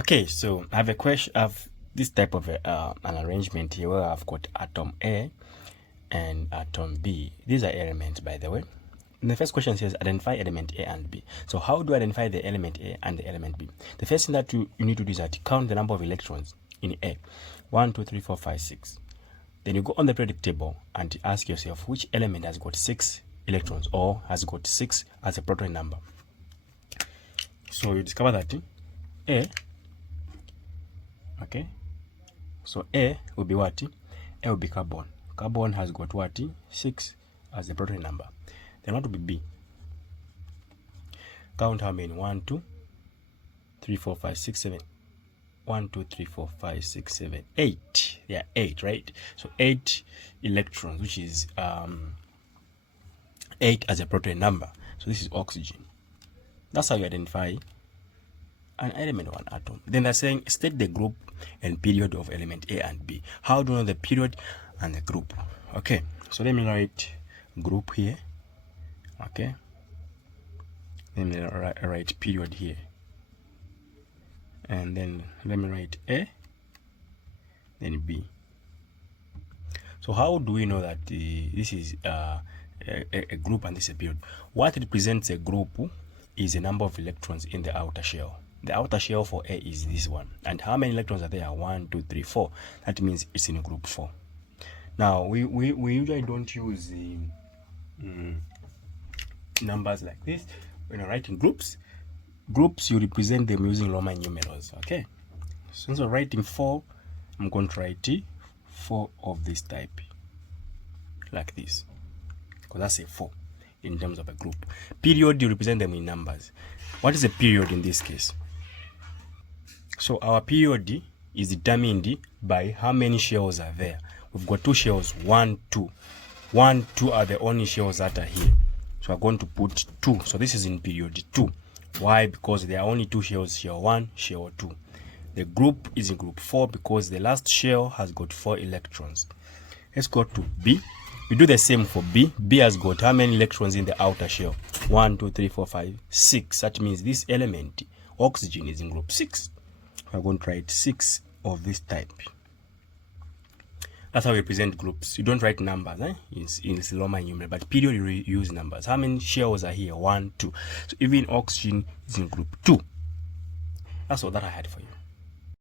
Okay, so I have a question. I have this type of an arrangement here where I've got atom A and atom B. These are elements, by the way. And the first question says identify element A and B. So how do I identify the element A and the element B? The first thing that you need to do is that count the number of electrons in A. 1, 2, 3, 4, 5, 6. Then you go on the periodic table and ask yourself which element has got 6 electrons or has got 6 as a proton number. So you discover that A, okay, so A will be what? A will be carbon. Carbon has got what? 6 as the proton number. Then what will be B? Count how many? 1, 2, 3, 4, 5, 6, 7. 1, 2, 3, 4, 5, 6, 7, 8. Yeah, 8, right? So 8 electrons, which is 8 as a proton number. So this is oxygen. That's how you identify an element or an atom. Then they're saying state the group and period of element A and B. How do you know the period and the group? Okay, so let me write group here. Okay, let me write period here, and then let me write A, then B. So how do we know that this is a group and this is a period? What represents a group is the number of electrons in the outer shell. The outer shell for A is this one. And how many electrons are there? 1, 2, 3, 4. That means it's in group 4. Now, we usually don't use numbers like this. When you're writing groups, you represent them using Roman numerals, okay? So instead of writing 4, I'm going to write 4 of this type, like this, because that's a 4 in terms of a group. Period, you represent them in numbers. What is a period in this case? So our period is determined by how many shells are there. We've got 2 shells, 1, 2. 1, 2 are the only shells that are here. So we're going to put 2. So this is in period 2. Why? Because there are only 2 shells, shell 1, shell 2. The group is in group 4 because the last shell has got 4 electrons. Let's go to B. We do the same for B. B has got how many electrons in the outer shell? 1, 2, 3, 4, 5, 6. That means this element, oxygen, is in group 6. We're going to write 6 of this type. That's how we represent groups. You don't write numbers in Roman numeral, but period you use numbers. How many shells are here? 1, 2. So even oxygen is in group 2. That's all that I had for you.